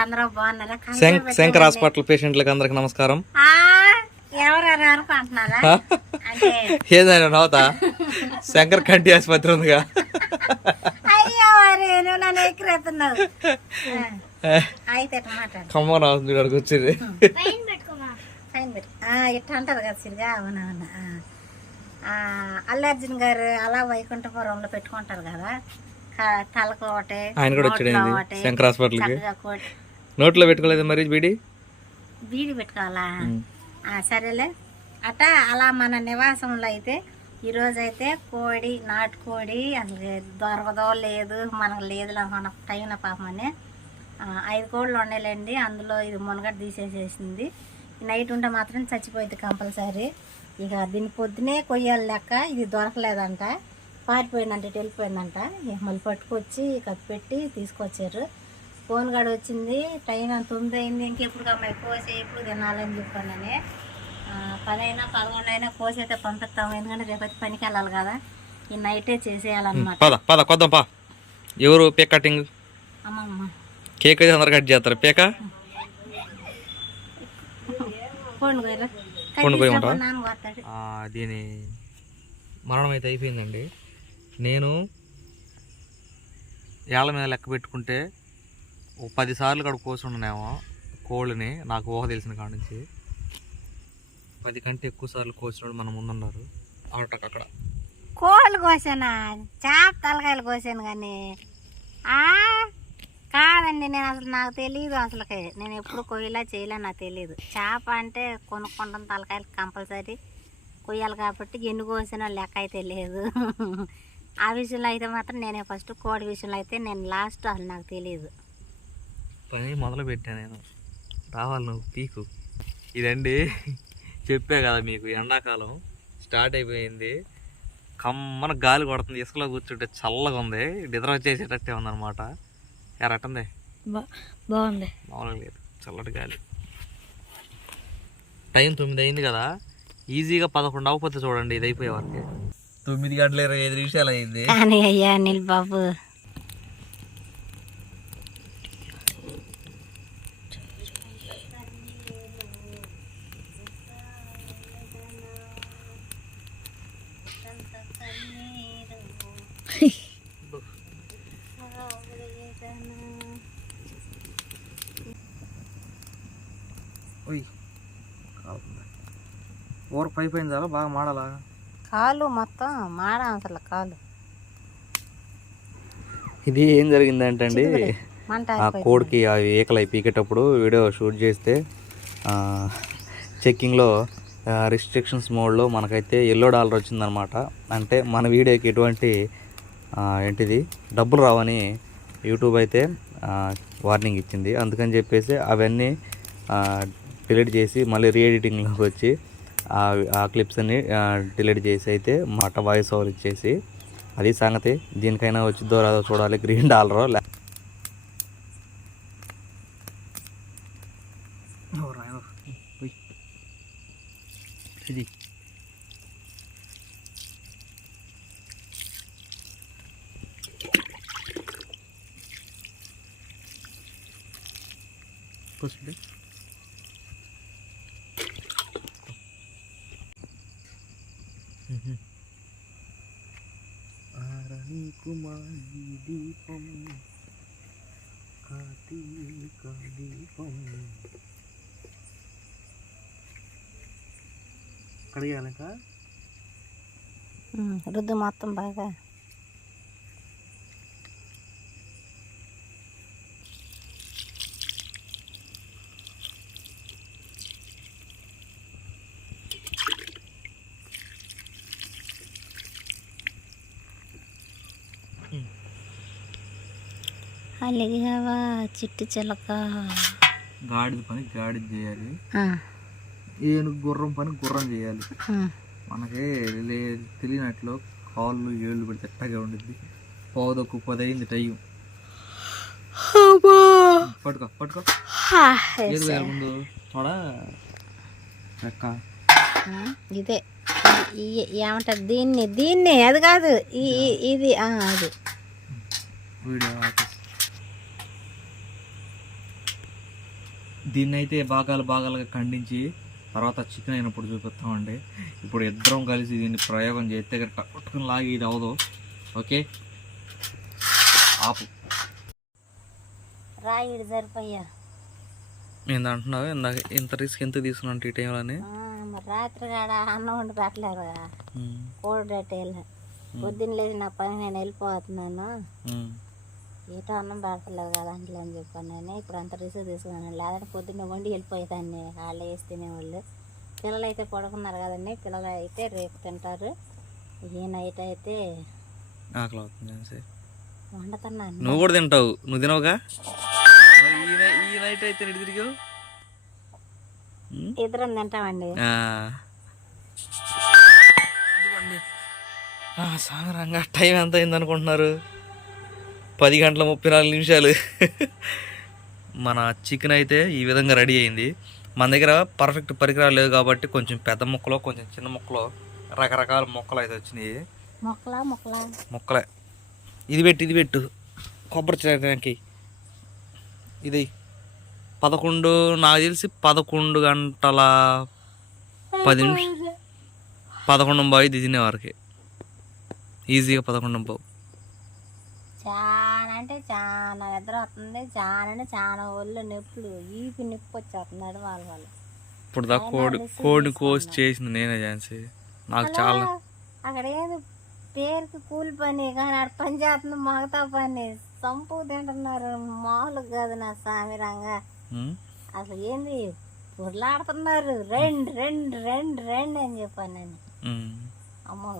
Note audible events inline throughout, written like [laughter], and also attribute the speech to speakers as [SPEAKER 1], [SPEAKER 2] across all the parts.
[SPEAKER 1] అందరూ బాగున్నారా.
[SPEAKER 2] శంకర్ హాస్పిటల్ పేషెంట్లకు అందరికి నమస్కారం.
[SPEAKER 1] ఆ, ఎవరెవరు అనుకుంటున్నారా? అంటే
[SPEAKER 2] ఏదైనా నవ్వుతా? శంకర్ కంటి ఆసుపత్రి ఉందిగా.
[SPEAKER 1] అయ్యో నువ్వు నన్ను అయితే
[SPEAKER 2] ఖమ్మం రావుతుంది ఇక్కడికి వచ్చింది
[SPEAKER 1] ఇట్ట అంటారు కదా సిరిగా అవునవును ఆ. ఆ, అల్లు అర్జున్ గారు అలా వైకుంఠపురంలో పెట్టుకుంటారు కదా. తలకు ఒకటి
[SPEAKER 2] ఆయన కూడా వచ్చాడు శంకర్ హాస్పిటల్కి? నోట్లో పెట్టుకోలేదు మరి బీడి?
[SPEAKER 1] బీడి పెట్టుకోవాలా? సరేలే. అట్టా అలా మన నివాసంలో అయితే ఈరోజు అయితే కోడి నాటుకోడి అసలు దొరకదో లేదు మనకు లేదు మన టైం పాపమని ఐదు కోళ్ళు ఉండేలేండి అందులో ఇది మునగడ తీసేసేసింది. నైట్ ఉంటే మాత్రం చచ్చిపోయింది కంపల్సరీ. ఇక దీని పొద్దునే కొయ్యాలి లెక్క ఇది దొరకలేదంట. పారిపోయిందంట వెళ్ళిపోయిందంట. మళ్ళీ పట్టుకొచ్చి కప్పి పెట్టి తీసుకొచ్చారు. ఫోన్ కాడ వచ్చింది టైం అంత తొమ్మిది అయింది ఇంకెప్పుడు అమ్మాయి కోసి ఎప్పుడు తినాలని చెప్పానని. ఆ, పది అయినా పదకొండు అయినా కోసి అయితే పంపిస్తాము. ఎందుకంటే రేపటి పనికి వెళ్ళాలి కదా. ఈ నైటే చేసేయాలన్నమాట.
[SPEAKER 2] పద పద కొద్దాం పా. ఎవరు పేక్ కటింగ్?
[SPEAKER 1] అమ్మమ్మ.
[SPEAKER 2] కేక్ అయితే అందరు కట్ చేస్తారు. పేక? దీని మరణం అయితే అయిపోయిందండి. నేను ఏళ్ళ మీద లెక్క పెట్టుకుంటే ఓ పది సార్లు కూడా కోసుండనేమో కోళ్ళని నాకు ఊహ తెలిసిన కాడ నుంచి. పది కంటే ఎక్కువ సార్లు కోసినాడు మన ముందున్నారు. ఆటకు అక్కడ.
[SPEAKER 1] కోళ్ళు కోసానా? చేప తలకాయలు కోసాను కానీ ఆ? కాదండి నేను అసలు నాకు తెలియదు అసలుకి. నేను ఎప్పుడు కొయ్యలా చేయలే నాకు తెలియదు చేప అంటే కొనుక్కుంటాం తలకాయలు కంపల్సరీ కొయ్యాలి కాబట్టి ఎన్ని కోసినా లెక్క అయితే లేదు. ఆ విషయంలో అయితే మాత్రం నేనే ఫస్ట్ కోడి విషయంలో అయితే నేను లాస్ట్ అసలు నాకు తెలియదు
[SPEAKER 2] పని మొదలు పెట్టా నేను. రావాలి నువ్వు పీకు. ఇదండి. చెప్పా కదా మీకు ఎండాకాలం స్టార్ట్ అయిపోయింది. కమ్మన గాలి కొడుతుంది ఇసుకలో కూర్చుంటే చల్లగా ఉంది. నిద్ర వచ్చేసేటట్టే ఉందన్నమాట. ఎరట్టుంది
[SPEAKER 1] బాగుంది.
[SPEAKER 2] మామూలుగా లేదు చల్లటి గాలి. టైం తొమ్మిది అయింది కదా. ఈజీగా పదకొండు అవ్వకపోతే చూడండి ఇది అయిపోయే వరకు. తొమ్మిది గంటల ఇరవై ఐదు నిమిషాలు అయింది.
[SPEAKER 1] కానీ అయ్యా అనిల్ బాబు.
[SPEAKER 2] ఊర పైపోయింది చాలా బాగా మాడాలా?
[SPEAKER 1] కాలు మొత్తం మాడ అసలు కాలు.
[SPEAKER 2] ఇది ఏం జరిగిందంటే అండి ఆ కోడికి ఆ ఈకలు పీకేటప్పుడు వీడియో షూట్ చేస్తే చెక్కింగ్లో రిస్ట్రిక్షన్స్ మోడ్లో మనకైతే ఎల్లో డాలర్ వచ్చిందనమాట. అంటే మన వీడియోకి ఎటువంటి ఆ, ఏంటిది డబ్బులు రావని యూట్యూబ్ అయితే వార్నింగ్ ఇచ్చింది. అందుకని చెప్పేసి అవన్నీ డిలీట్ చేసి మళ్ళీ రీఎడిటింగ్లోకి వచ్చి ఆ- ఆ క్లిప్స్ డిలీట్ చేసి అయితే మాట వాయిస్ ఓవర్ ఇచ్చేసి అది సంగతి. దీనికైనా వచ్చిద్దో రాదో చూడాలి గ్రీన్ డాలరో లే. ఇది. దీపం కార్తీక దీపం కడిగాక
[SPEAKER 1] రుద్దు మొత్తం బాగా అలిగావా? చిట్టు చిలక.
[SPEAKER 2] గాడిద పని గాడిద చేయాలి.
[SPEAKER 1] ఆ,
[SPEAKER 2] ఏనుగు గుర్రం పని గుర్రం చేయాలి. మనకి తెలియనట్లు కాళ్ళు ఏళ్ళు పెడితే ఎట్టగా ఉండిద్ది. పోదొక్కు పదైంది టైం. పట్టుకో పట్టుకో. ఏది ముందు? చూడా రెక్క
[SPEAKER 1] ఇదే. ఏమంటారు? దీన్ని దీన్ని. అది కాదు. ఇది. ఆ, అది.
[SPEAKER 2] వీడియో దీన్ని అయితే భాగాలు భాగాలుగా ఖండించి తర్వాత చికెన్ అయినప్పుడు చూపిస్తామండి. ఇప్పుడు ఇద్దరం కలిసి దీన్ని ప్రయోగం చేస్తే కనుక పట్టుకుని లాగి ఇది అవదు. ఓకే? ఆపు.
[SPEAKER 1] రాయిడు సరిపోయా?
[SPEAKER 2] నేను అంటున్నావు? ఇందాక ఇంత రిస్క్ ఎంత తీసుకున్నాను ఈ టైంలోనే?
[SPEAKER 1] మరి రాత్రి కాడ అన్నం వండి పెట్టలేరు కదా కూడబెట్టేళ్ళ పొద్దున్న లేచి నా పని నేను వెళ్ళిపోతున్నాను. ఏటో అన్నం పెడతలేదు కదా అంట్లో అని చెప్పాను నేను. ఇప్పుడు అంత రిస్క్ తీసుకున్నాను. లేదంటే పొద్దున్న వండి వెళ్ళిపోయేదాన్ని వాళ్ళు వేసి తినేవాళ్ళు పిల్లలు అయితే పడుకున్నారు కదండి. పిల్లలు అయితే రేపు తింటారు. ఈ నైట్ అయితే
[SPEAKER 2] ఆకలి అవుతుంది అనేసి.
[SPEAKER 1] వండుతున్నాను
[SPEAKER 2] నువ్వు కూడా తింటావు. నువ్వు తినవుగా? ఈ నైట్ అయితే తిరిగావు?
[SPEAKER 1] ఇద్దరం తింటామండి.
[SPEAKER 2] సాగరంగా టైం ఎంత అయింది అనుకుంటున్నారు పది గంటల ముప్పై నాలుగు నిమిషాలు. మన చికెన్ అయితే ఈ విధంగా రెడీ అయింది. మన దగ్గర పర్ఫెక్ట్ పరికరాలు లేవు కాబట్టి కొంచెం పెద్ద ముక్కలు కొంచెం చిన్న ముక్కలు రకరకాల ముక్కలు అయితే వచ్చినాయి.
[SPEAKER 1] మొక్కలా
[SPEAKER 2] ఇది పెట్టు ఇది పెట్టు. కొబ్బరి చేయడానికి ఇది పదకొండు నాకు తెలిసి పదకొండు గంటల పది నిమిషం పదకొండు. బావు ఇది తినేవారికి ఈజీగా పదకొండు బావు.
[SPEAKER 1] చాలా అంటే చాలా నిద్ర వస్తుంది. చాలా అంటే చాలా ఒళ్ళు నొప్పులు. ఈపి నొప్పి వచ్చేస్తున్నాడు వాళ్ళ వాళ్ళు.
[SPEAKER 2] ఇప్పుడు దా కోడి కోడిని కోసి చేసింది నేనే ఛాన్సీ నాకు చాలా
[SPEAKER 1] అక్కడ ఏది పేరుకి కూలి పని కానీ ఆడ పని చేస్తుంది మగతా పని. సంపు తింటున్నారు. మామూలు కాదు నా సామిరంగా
[SPEAKER 2] ఉమ్,
[SPEAKER 1] అసలు ఏంది? ఉర్లాడుతున్నారు. రెండు రెండు రెండు రెండు అని చెప్పాను నేను. అమ్మో.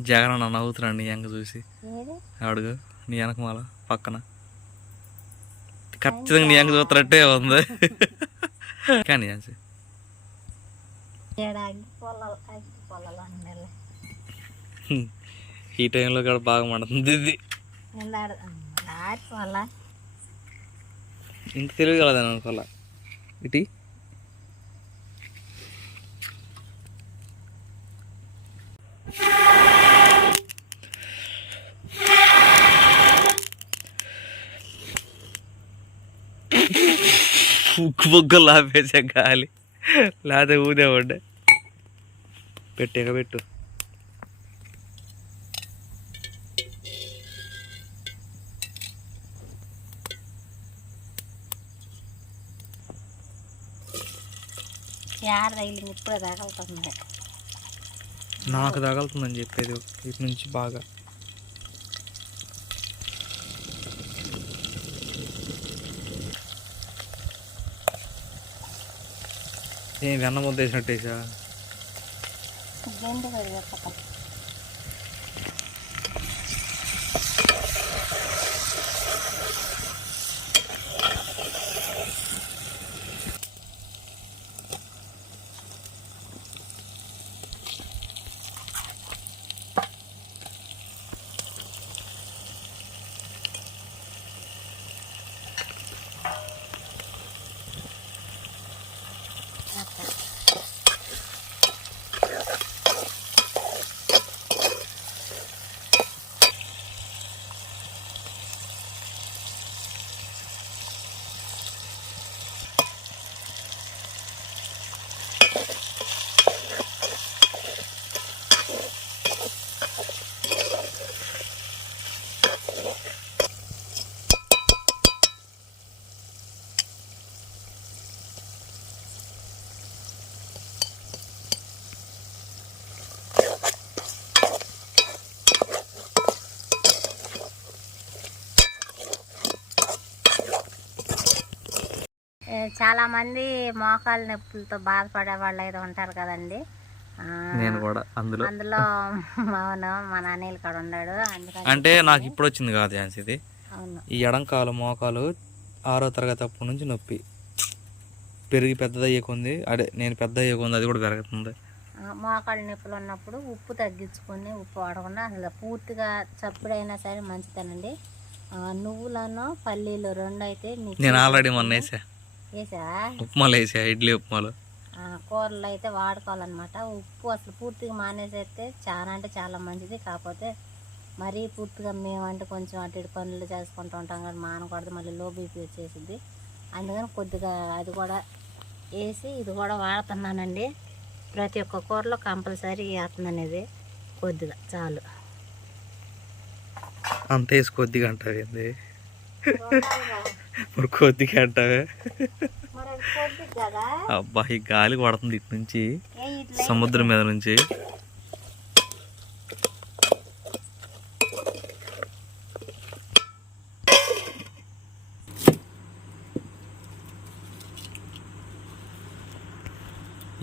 [SPEAKER 2] జగన్ అన్న నవ్వుతున్నాడు వెనక చూసి. అడుగు. నీ వెనకమాల పక్కన. ఖచ్చితంగా నీ వెనక చూస్తున్నట్టే ఉంది. కానీ
[SPEAKER 1] అన్నీ
[SPEAKER 2] ఈ టైంలో కూడా బాగా మండుతుంది ఇది. ఇంత తెలియగలదని అనుకోలే ఇటీ? ఉక్కు బొగ్గలు ఆపేసా గాలి లేకపోతే ఊదే ఉండే. పెట్టాక పెట్టు. నాకు తగలుతుందని చెప్పేది ఇటు నుంచి బాగా. ఏం వెన్న ముద్ద వేసినట్టేసా
[SPEAKER 1] గెండి కొద్ది చెప్పక ఏ, చాలా మంది మోకాలు నొప్పులతో బాధపడే వాళ్ళు అయితే ఉంటారు కదండి.
[SPEAKER 2] నేను కూడా అందులో.
[SPEAKER 1] అందులో అవును మా నాన్నలు కాడ ఉన్నాడు.
[SPEAKER 2] అంటే నాకు ఇప్పుడు వచ్చింది కాదు ఛాన్స్ ఇది. ఈ ఎడంకాలు మోకాలు ఆరో తరగతి అప్పటి నుంచి నొప్పి. పెరిగి పెద్దదయ్యకుంది. అదే నేను పెద్ద అయ్యకుంది అది కూడా పెరుగుతుంది.
[SPEAKER 1] మోకాళ్ళ నొప్పులు ఉన్నప్పుడు ఉప్పు తగ్గించుకొని ఉప్పు వాడకుండా అసలు పూర్తిగా చప్పుడైనా సరే మంచిదేనండి. ఆ, నువ్వులను పల్లీలు రెండు అయితే
[SPEAKER 2] నేను ఆల్రెడీ మొన్న వేసా. ఉప్మాలు వేసా ఇడ్లీ ఉప్మాలు.
[SPEAKER 1] కూరలు అయితే వాడుకోవాలన్నమాట. ఉప్పు అసలు పూర్తిగా మానేసేస్తే చాలా అంటే చాలా మంచిది. కాకపోతే మరీ పూర్తిగా మేమంటే కొంచెం అటు ఇటు పనులు చేసుకుంటూ ఉంటాం కానీ మానకూడదు. మళ్ళీ లో బీపీ వచ్చేసింది అందుకని కొద్దిగా అది కూడా వేసి ఇది కూడా వాడుతున్నానండి. ప్రతి ఒక్క కూరలో కంపల్సరీ వేస్తున్నాను ఇది కొద్దిగా చాలు.
[SPEAKER 2] అంత వేసి కొద్దిగా ఏంది [laughs] మరి కొద్దిగా అంటావే. అబ్బా ఈ గాలి పడుతుంది ఇటు నుంచి సముద్రం మీద నుంచి.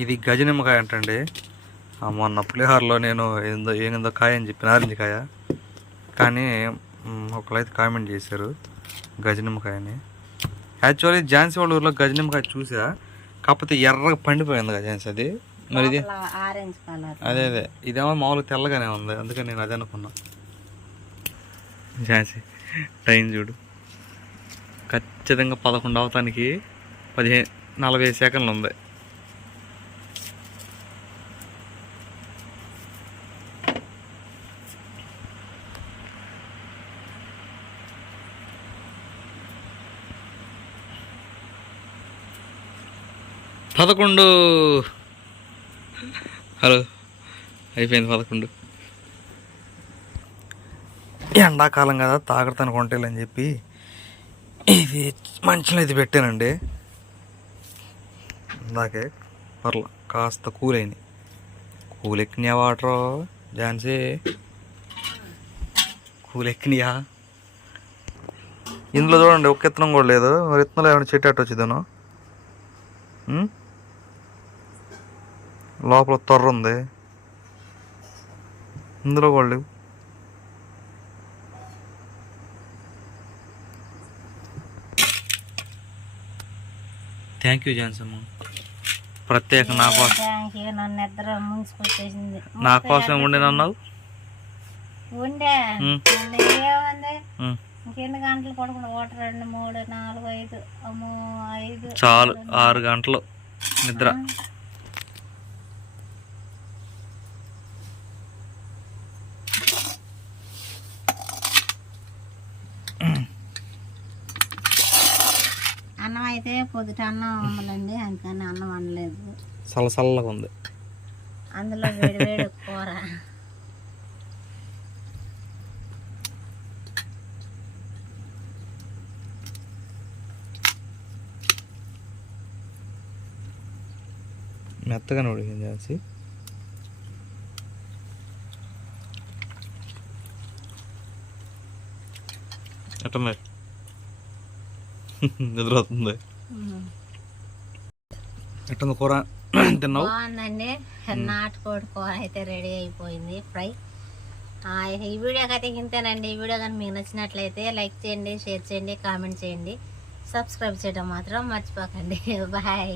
[SPEAKER 2] ఇది గజ నిమ్మకాయ అంటండి మొన్న పులిహారలో నేను ఏందో ఏందో కాయ అని చెప్పి నారింజ కాయ కానీ ఒకళ్ళైతే కామెంట్ చేశారు. గజ నిమ్మకాయ అని యాక్చువల్లీ ఝాన్సీ వాళ్ళ ఊర్లో గజ నిమ్మకాయ చూసా కాకపోతే ఎర్రగా పండిపోయింది కదా ఝాన్సీ అది. మరి ఇది?
[SPEAKER 1] Orange colour.
[SPEAKER 2] అదే అదే. ఇదేమో మామూలుగా తెల్లగానే ఉంది. అందుకని నేను అదే అనుకున్నా. ఝాన్సీ టైం చూడు. ఖచ్చితంగా పదకొండు అవతానికి పదిహేను నలభై సెకండ్లు ఉంది. పదకొండు. హలో అయిపోయింది పదకొండు. ఎండాకాలం కదా తాగడతాను వంటలు చెప్పి ఇది మంచిలో ఇది పెట్టానండి. ఇందాకే పర్ల కాస్త కూల్ అయింది కూల్ ఎక్కినాయా వాటర్ ఝాన్సీ? కూల్ ఎక్కినాయా ఇందులో చూడండి ఒక్క ఇత్తనం కూడా లేదు. మరి ఇత్తనంలో ఏమైనా చెట్టు అట్టు వచ్చిందను లోపల తొర్ర ఉంది. ఇందులో కూడా లేవు. థ్యాంక్ యూ జాన్సమ్మ ప్రత్యేక నా కోసం
[SPEAKER 1] నన్ను నిద్ర ముంచుకొచ్చేసింది
[SPEAKER 2] నా కోసం ఉండినన్నావు
[SPEAKER 1] ఉండే. ఏముంది? ఇంకెన్ని గంటలు ఒకటి రెండు మూడు నాలుగు ఐదు. అమ్మో ఐదు.
[SPEAKER 2] చాలు. ఆరు గంటలు నిద్ర
[SPEAKER 1] అన్నం అయితే పొద్దుట అన్నం అమ్మలండి అందుకని అన్నం వండలేదు
[SPEAKER 2] చల్ల చల్లగా ఉంది.
[SPEAKER 1] అందులో వేడి వేడి కూర.
[SPEAKER 2] మెత్తగానే ఉడికింది జాన్సీ. ఎట్ట మరి నిద్ర
[SPEAKER 1] ఉమ్.
[SPEAKER 2] ఎట్టుంది కూర? [clears throat] తిన్నావు?
[SPEAKER 1] బాగుందండి. నాటుకోడి కూర అయితే రెడీ అయిపోయింది ఫ్రై. ఆ, ఈ వీడియోకి అయితే ఇంతేనండి. ఈ వీడియో కానీ మీకు నచ్చినట్లయితే లైక్ చేయండి షేర్ చేయండి కామెంట్ చేయండి. సబ్స్క్రైబ్ చేయడం మాత్రం మర్చిపోకండి. [laughs] బాయ్.